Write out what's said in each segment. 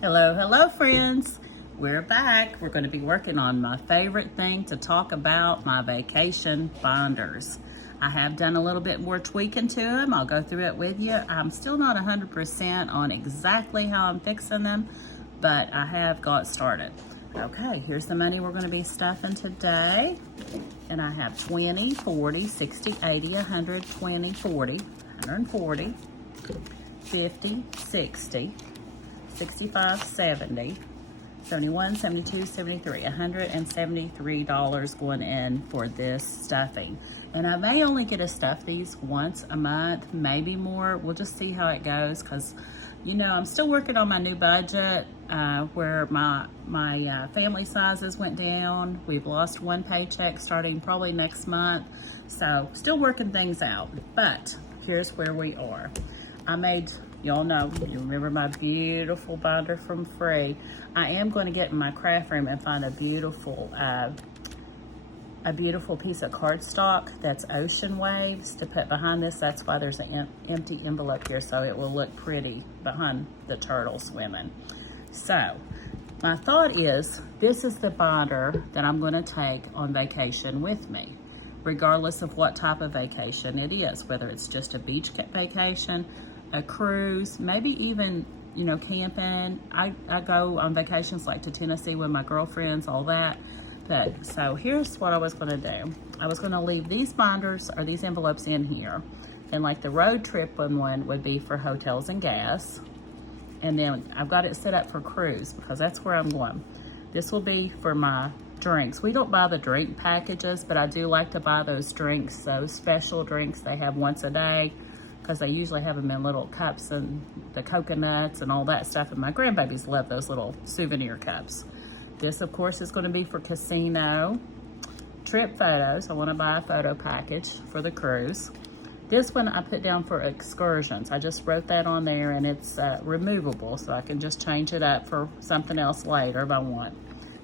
Hello, hello friends. We're back. We're going to be working on my favorite thing to talk about, my vacation binders. I have done a little bit more tweaking to them. I'll go through it with you. I'm still not 100% on exactly how I'm fixing them, but I have got started. Okay, here's the money we're going to be stuffing today. And I have 20, 40, 60, 80, 100, 20, 40, 140, 50, 60, 65, 70, 71, 72, 73, $173 going in for this stuffing. And I may only get to stuff these once a month, maybe more. We'll just see how it goes because, you know, I'm still working on my new budget where my family sizes went down. We've lost one paycheck starting probably next month. So still working things out, but here's where we are. I made, y'all know, you remember my beautiful binder from Free. I am going to get in my craft room and find a beautiful piece of cardstock that's ocean waves to put behind this. That's why there's an empty envelope here, so it will look pretty behind the turtle swimming. So my thought is, this is the binder that I'm going to take on vacation with me, regardless of what type of vacation it is, whether it's just a beach vacation, a cruise, maybe even, you know, camping. I go on vacations like to Tennessee with my girlfriends, all that. But so here's what I was going to do. I was going to leave these binders or these envelopes in here, and like the road trip one would be for hotels and gas, and then I've got it set up for cruise because that's where I'm going. This will be for my drinks. We don't buy the drink packages, but I do like to buy those drinks, those special drinks they have once a day, because they usually have them in little cups and the coconuts and all that stuff. And my grandbabies love those little souvenir cups. This, of course, is going to be for casino, trip photos. I want to buy a photo package for the cruise. This one I put down for excursions. I just wrote that on there, and it's removable, so I can just change it up for something else later if I want.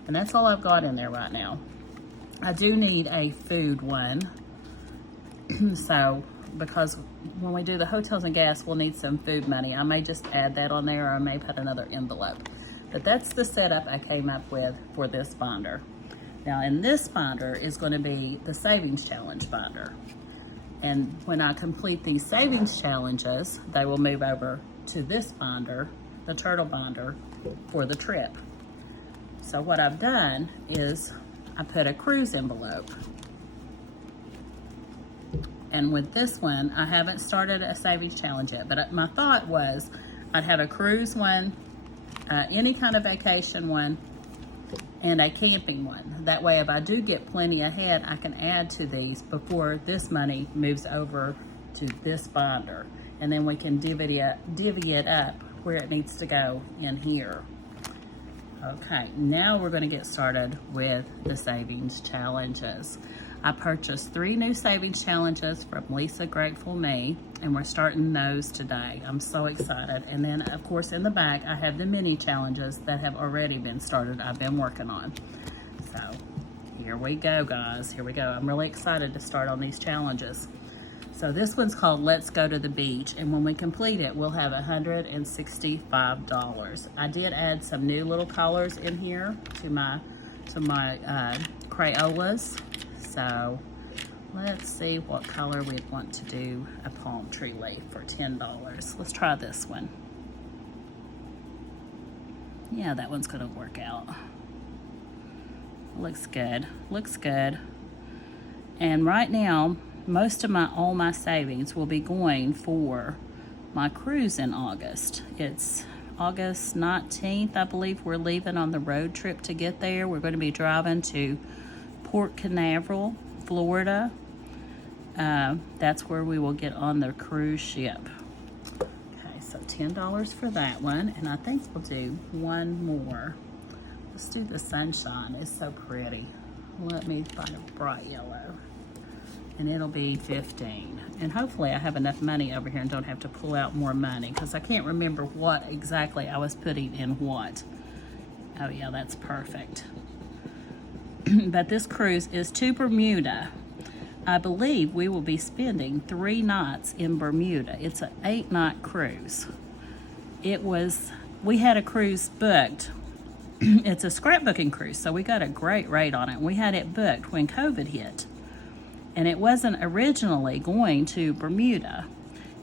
And that's all I've got in there right now. I do need a food one. So, because when we do the hotels and gas, we'll need some food money. I may just add that on there, or I may put another envelope. But that's the setup I came up with for this binder. Now, in this binder is going to be the Savings Challenge binder. And when I complete these Savings Challenges, they will move over to this binder, the Turtle binder, for the trip. So what I've done is I put a cruise envelope. And with this one, I haven't started a savings challenge yet, but my thought was I'd have a cruise one, any kind of vacation one, and a camping one. That way, if I do get plenty ahead, I can add to these before this money moves over to this binder. And then we can divvy it up where it needs to go in here. Okay, now we're going to get started with the savings challenges. I purchased 3 new savings challenges from Lisa Grateful Me, and we're starting those today. I'm so excited. And then, of course, in the back, I have the mini challenges that have already been started, I've been working on. So here we go, guys. Here we go. I'm really excited to start on these challenges. So this one's called Let's Go to the Beach, and when we complete it, we'll have $165. I did add some new little colors in here to my Crayolas. So let's see what color we'd want to do a palm tree leaf for $10. Let's try this one. Yeah, that one's gonna work out. Looks good, looks good. And right now, most of all my savings will be going for my cruise in August. It's August 19th, I believe we're leaving on the road trip to get there. We're going to be driving to Port Canaveral, Florida. That's where we will get on the cruise ship. Okay, so $10 for that one, and I think we'll do one more. Let's do the sunshine. It's so pretty. Let me find a bright yellow, and it'll be $15. And hopefully I have enough money over here and don't have to pull out more money, because I can't remember what exactly I was putting in what. Oh yeah, that's perfect. But this cruise is to Bermuda. I believe we will be spending 3 nights in Bermuda. It's an 8-night cruise. It was we had a cruise booked. It's a scrapbooking cruise, so we got a great rate on it. We had it booked when COVID hit. And it wasn't originally going to Bermuda.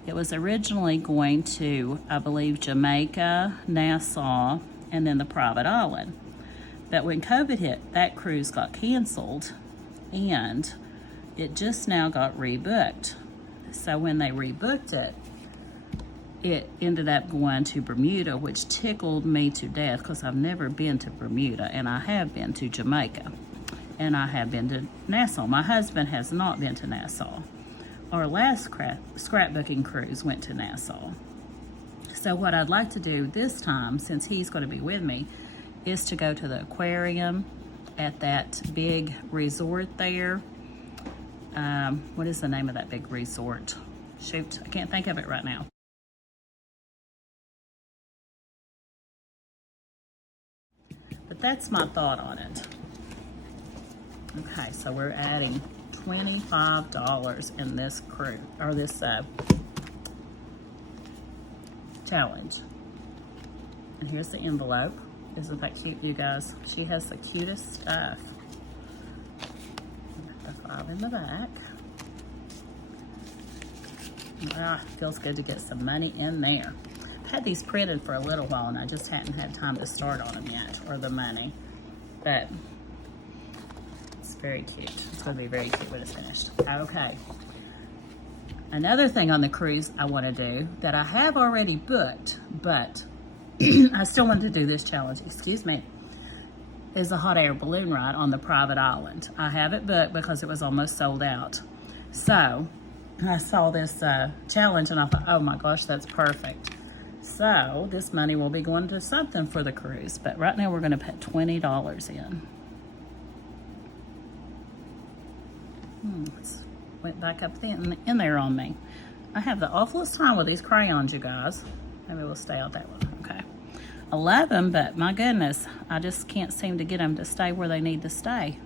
It was originally going to, I believe, Jamaica, Nassau, and then the private island. But when COVID hit, that cruise got canceled, and it just now got rebooked. So when they rebooked it, it ended up going to Bermuda, which tickled me to death because I've never been to Bermuda, and I have been to Jamaica, and I have been to Nassau. My husband has not been to Nassau. Our last scrapbooking cruise went to Nassau. So what I'd like to do this time, since he's going to be with me, is to go to the aquarium at that big resort there. What is the name of that big resort? Shoot, I can't think of it right now. But that's my thought on it. Okay, so we're adding $25 in this cruise, or this challenge. And here's the envelope. Isn't that cute, you guys? She has the cutest stuff. The 5 in the back. Feels good to get some money in there. I've had these printed for a little while, and I just hadn't had time to start on them yet, or the money. But it's very cute. It's going to be very cute when it's finished. Okay. Another thing on the cruise I want to do that I have already booked, but I still want to do this challenge, excuse me, is a hot air balloon ride on the private island. I have it booked because it was almost sold out. So I saw this challenge and I thought, oh my gosh, that's perfect. So this money will be going to something for the cruise, but right now we're going to put $20 in. It's went back up in there on me. I have the awfulest time with these crayons, you guys. Maybe we'll stay out that one. Okay. I love them, but my goodness, I just can't seem to get them to stay where they need to stay.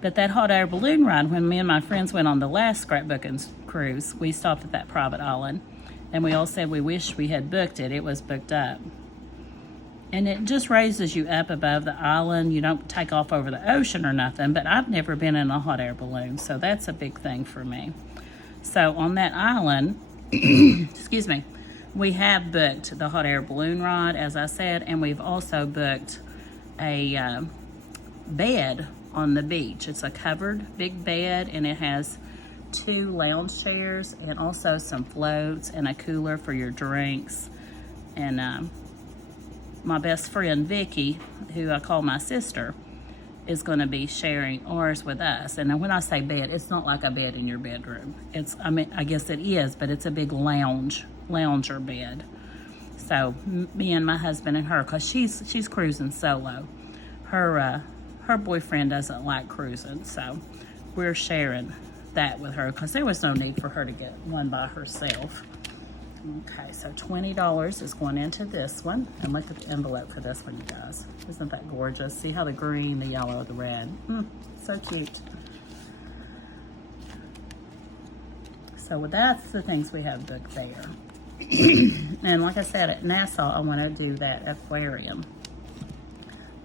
But that hot air balloon ride, when me and my friends went on the last scrapbooking cruise, we stopped at that private island, and we all said we wish we had booked it. It was booked up. And it just raises you up above the island. You don't take off over the ocean or nothing, but I've never been in a hot air balloon, so that's a big thing for me. So on that island, excuse me, we have booked the hot air balloon ride, as I said, and we've also booked a bed on the beach. It's a covered big bed, and it has 2 lounge chairs and also some floats and a cooler for your drinks. And my best friend Vicky, who I call my sister, is going to be sharing ours with us. And when I say bed, it's not like a bed in your bedroom. It's, I mean, I guess it is, but it's a big lounger bed. So me and my husband and her, because she's cruising solo. Her boyfriend doesn't like cruising, so we're sharing that with her because there was no need for her to get one by herself. Okay, so $20 is going into this one. And look at the envelope for this one, you guys. Isn't that gorgeous? See how the green, the yellow, the red. So cute. So that's the things we have booked there. And like I said, at Nassau, I want to do that aquarium.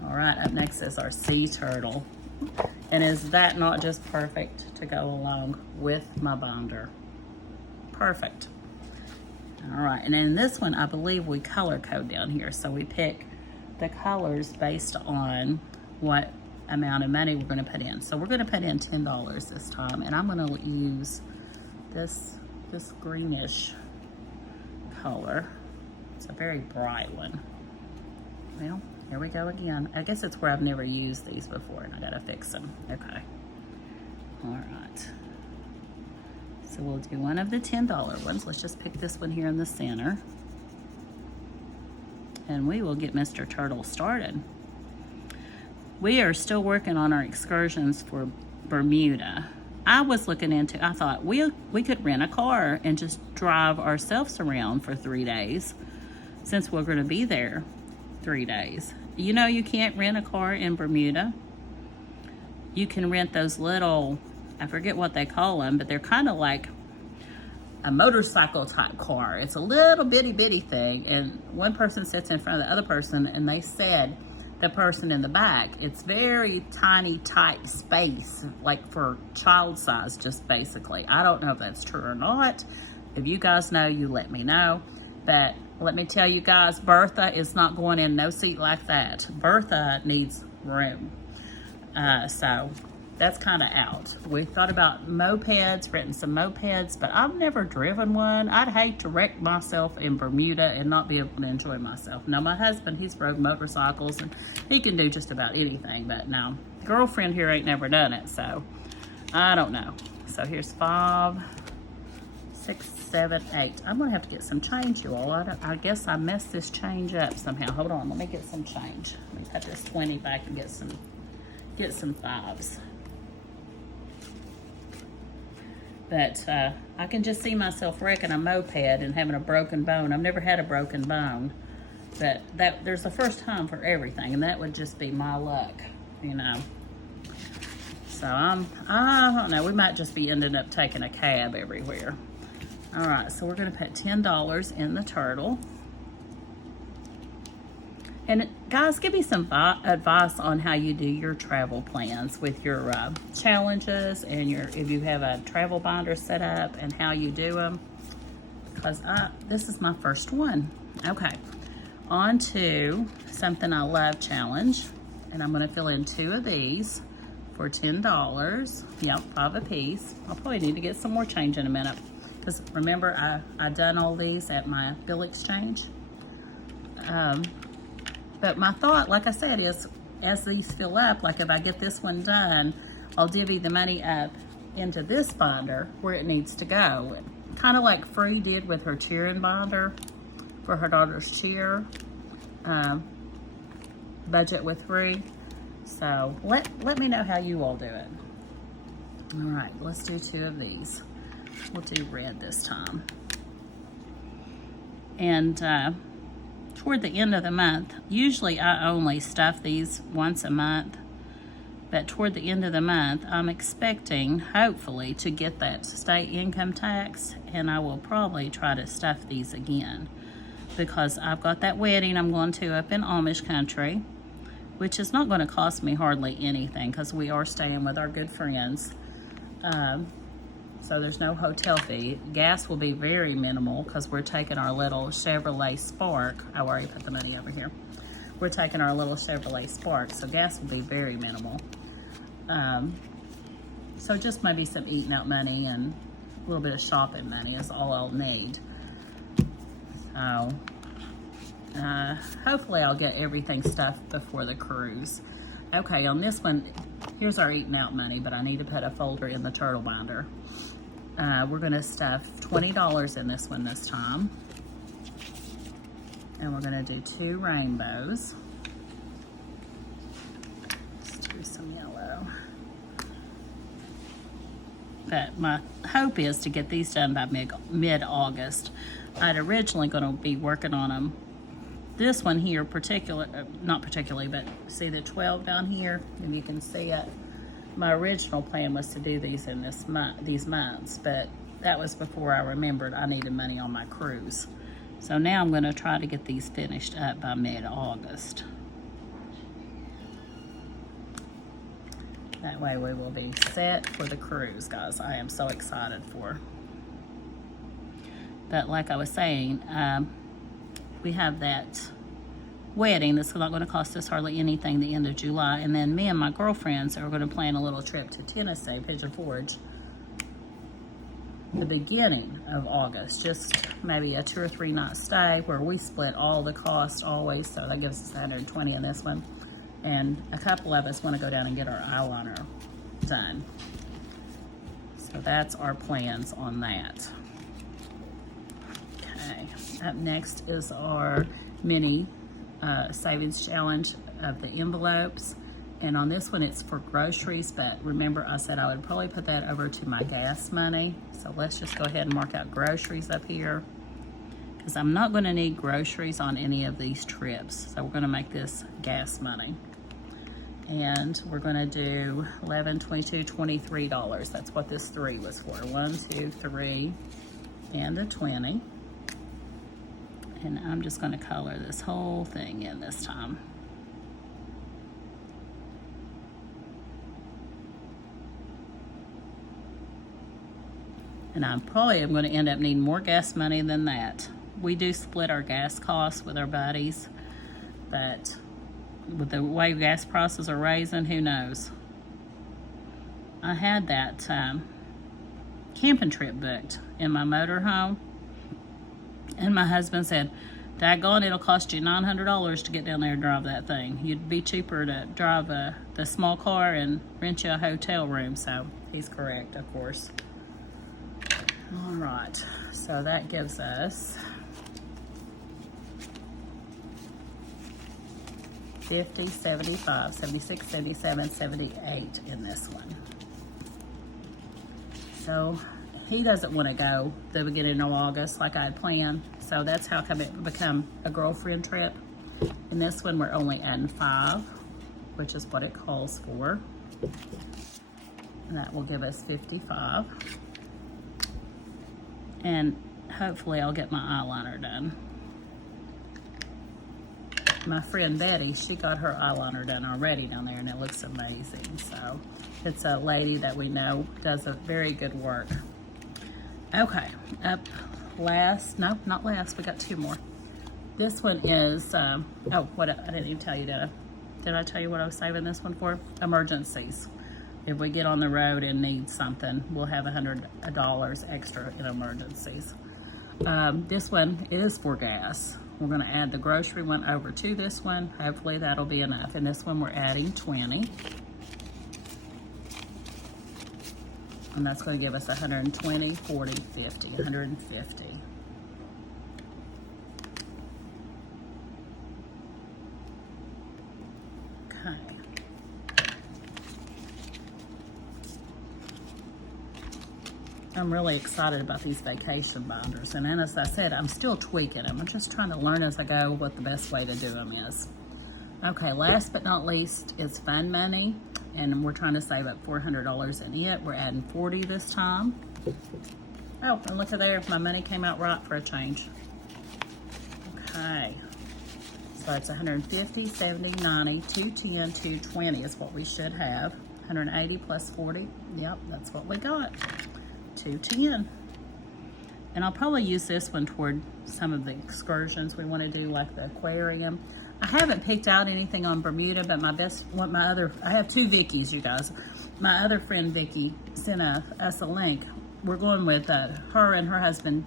All right, up next is our sea turtle. And is that not just perfect to go along with my binder? Perfect. All right, and in this one, I believe we color code down here. So we pick the colors based on what amount of money we're going to put in. So we're going to put in $10 this time, and I'm going to use this greenish color. It's a very bright one. Well, here we go again. I guess it's where I've never used these before, and I got to fix them. Okay. All right. So we'll do one of the $10 ones. Let's just pick this one here in the center. And we will get Mr. Turtle started. We are still working on our excursions for Bermuda. I was looking into, I thought we could rent a car and just drive ourselves around for 3 days since we're going to be there 3 days. You know, you can't rent a car in Bermuda. You can rent those little, I forget what they call them, but they're kind of like a motorcycle type car. It's a little bitty thing, and one person sits in front of the other person, and they said the person in the back, it's very tiny, tight space, like for child size, just basically. I don't know if that's true or not. If you guys know, you let me know. But let me tell you guys, Bertha is not going in no seat like that. Bertha needs room. So that's kind of out. We thought about mopeds, renting some mopeds, but I've never driven one. I'd hate to wreck myself in Bermuda and not be able to enjoy myself. Now, my husband, he's rode motorcycles and he can do just about anything, but now, girlfriend here ain't never done it, so I don't know. So here's 5, 6, 7, 8. I'm gonna have to get some change, you all. I guess I messed this change up somehow. Hold on, let me get some change. Let me put this 20 back and get some 5s. But I can just see myself wrecking a moped and having a broken bone. I've never had a broken bone, but there's a first time for everything, and that would just be my luck, you know. So I don't know, we might just be ending up taking a cab everywhere. All right, so we're gonna put $10 in the turtle. And guys, give me some advice on how you do your travel plans with your challenges and if you have a travel binder set up and how you do them. Because this is my first one. Okay, on to something I love challenge. And I'm gonna fill in 2 of these for $10. Yep, 5 a piece. I'll probably need to get some more change in a minute. Because remember, I done all these at my bill exchange. But my thought, like I said, is as these fill up, like if I get this one done, I'll divvy the money up into this binder where it needs to go. Kind of like Free did with her cheering binder for her daughter's cheer. Budget with Free. So let me know how you all do it. All right, let's do 2 of these. We'll do red this time. And toward the end of the month, usually I only stuff these once a month, but toward the end of the month, I'm expecting, hopefully, to get that state income tax, and I will probably try to stuff these again, because I've got that wedding I'm going to up in Amish country, which is not going to cost me hardly anything, because we are staying with our good friends. So there's no hotel fee. Gas will be very minimal because we're taking our little Chevrolet Spark. I already put the money over here. We're taking our little Chevrolet Spark, so gas will be very minimal. So just maybe some eating out money and a little bit of shopping money is all I'll need. So hopefully I'll get everything stuffed before the cruise. Okay, on this one, here's our eating out money, but I need to put a folder in the turtle binder. We're gonna stuff $20 in this one this time. And we're gonna do 2 rainbows. Let's do some yellow. But my hope is to get these done by mid-August. I'd originally gonna be working on them. This one here, not particularly, but see the 12 down here, and you can see it. My original plan was to do these in these months, but that was before I remembered I needed money on my cruise. So now I'm gonna try to get these finished up by mid-August. That way we will be set for the cruise, guys. I am so excited for. But like I was saying, we have that wedding that's not going to cost us hardly anything the end of July, and then me and my girlfriends are going to plan a little trip to Tennessee, Pigeon Forge, the beginning of August, just maybe a 2 or 3 night stay where we split all the cost always, so that gives us $120 in this one, and a couple of us want to go down and get our eyeliner done. So that's our plans on that. Okay, up next is our mini savings challenge of the envelopes, and on this one it's for groceries, but remember I said I would probably put that over to my gas money, so let's just go ahead and mark out groceries up here, because I'm not going to need groceries on any of these trips, so we're going to make this gas money. And we're going to do $11, $22, $23. That's what this 3 was for. 1, 2, 3, and a 20. And I'm just going to color this whole thing in this time. And I'm probably going to end up needing more gas money than that. We do split our gas costs with our buddies, but with the way gas prices are raising, who knows? I had that camping trip booked in my motorhome, and my husband said, daggone, it'll cost you $900 to get down there and drive that thing. It'd be cheaper to drive the small car and rent you a hotel room. So he's correct, of course. All right, so that gives us 50, 75, 76, 77, 78 in this one. So he doesn't want to go the beginning of August like I had planned. So that's how come it become a girlfriend trip. In this one, we're only adding 5, which is what it calls for. And that will give us 55. And hopefully I'll get my eyeliner done. My friend Betty, she got her eyeliner done already down there, and it looks amazing. So it's a lady that we know does a very good work. Okay, up last, no, not last, we got 2 more. This one is, oh, what, I didn't even tell you, did I tell you what I was saving this one for? Emergencies. If we get on the road and need something, we'll have $100 extra in emergencies. This one is for gas. We're gonna add the grocery one over to this one. Hopefully that'll be enough. And this one we're adding 20. And that's gonna give us 120, 40, 50, 150. Okay. I'm really excited about these vacation binders. And then, as I said, I'm still tweaking them. I'm just trying to learn as I go what the best way to do them is. Okay, last but not least is fun money. And we're trying to save up $400 in it. We're adding 40 this time. Oh, and look at there. My money came out right for a change. Okay. So it's 150, 70, 90, 210, 220 is what we should have. 180 plus 40. Yep, that's what we got. 210. And I'll probably use this one toward some of the excursions we want to do, like the aquarium. I haven't picked out anything on Bermuda, but I have 2 Vickies, you guys. My other friend Vicky sent us a link. We're going with her and her husband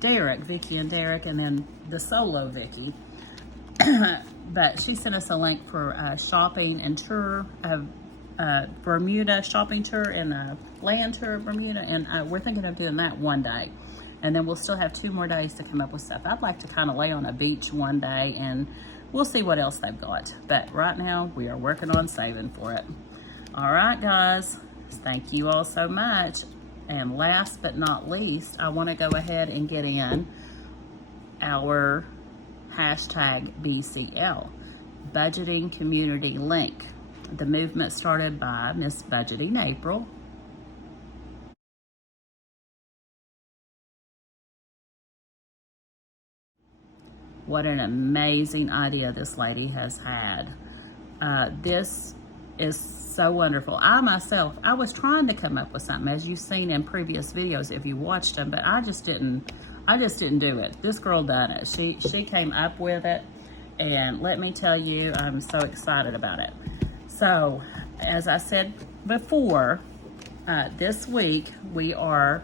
Derek, Vicky and Derek, and then the solo Vicky. But she sent us a link for shopping and tour of Bermuda, shopping tour and a land tour of Bermuda, and we're thinking of doing that one day. And then we'll still have 2 more days to come up with stuff. I'd like to kind of lay on a beach one day, and we'll see what else they've got. But right now, we are working on saving for it. All right, guys. Thank you all so much. And last but not least, I want to go ahead and get in our hashtag BCL, Budgeting Community Link. The movement started by Miss Budgeting Apryl. What an amazing idea this lady has had. This is so wonderful. I was trying to come up with something, as you've seen in previous videos if you watched them, but I just didn't do it. This girl done it. She came up with it, and let me tell you, I'm so excited about it. So, as I said before, this week we are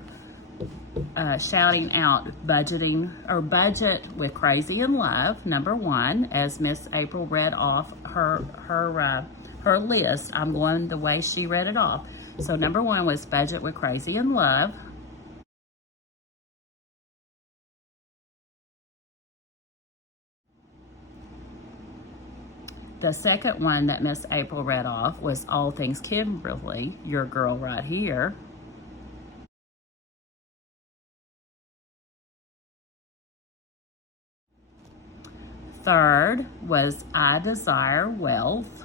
shouting out budget with CrazyInLove, #1, as Miss April read off her list. I'm going the way she read it off. So #1 was budget with CrazyInLove. The second one that Miss April read off was All Things Kimberly, your girl right here. Third was I Desire Wealth.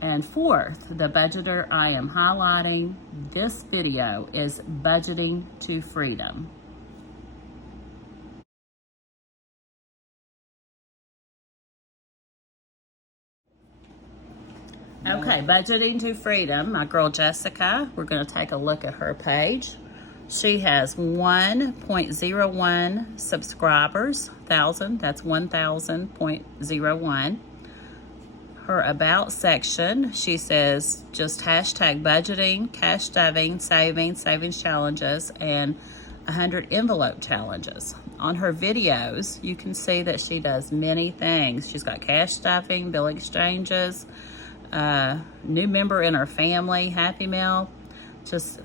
And fourth, the budgeter I am highlighting this video is Budgeting to Freedom. Okay, Budgeting to Freedom, my girl Jessica, we're going to take a look at her page. She has 1.01 subscribers, 1,000, that's 1,000.01. Her About section, she says just hashtag budgeting, cash saving, savings challenges, and 100 envelope challenges. On her videos, you can see that she does many things. She's got cash stuffing, bill exchanges, new member in her family, Happy Meal, just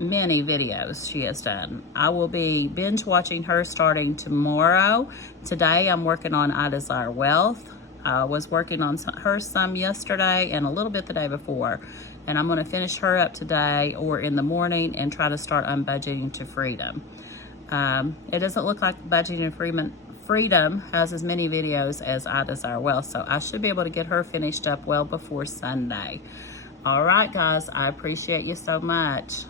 many videos she has done. I will be binge watching her starting tomorrow. Today I'm working on Desiree Wealth. I was working on her some yesterday and a little bit the day before, and I'm going to finish her up today or in the morning and try to start on Budgeting to Freedom. It doesn't look like Budgeting to Freedom has as many videos as Desiree Wealth, so I should be able to get her finished up well before Sunday. All right, guys, I appreciate you so much.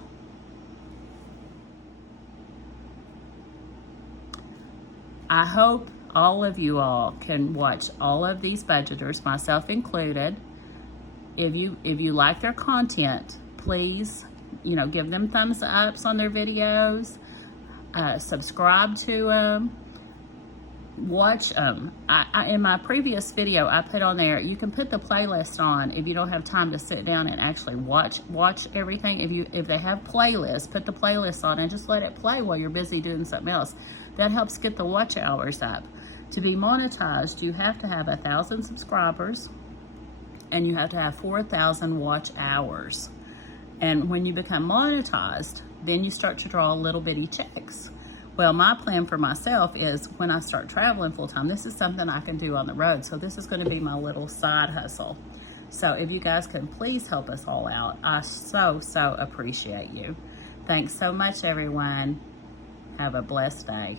I hope all of you all can watch all of these budgeters, myself included. If you like their content, please, give them thumbs ups on their videos, subscribe to them, watch them. In my previous video, I put on there, you can put the playlist on if you don't have time to sit down and actually watch everything. If they have playlists, put the playlist on and just let it play while you're busy doing something else. That helps get the watch hours up. To be monetized, you have to have 1,000 subscribers and you have to have 4,000 watch hours. And when you become monetized, then you start to draw little bitty checks. Well, my plan for myself is when I start traveling full time, this is something I can do on the road. So this is going to be my little side hustle. So if you guys can please help us all out, I so appreciate you. Thanks so much, everyone. Have a blessed day.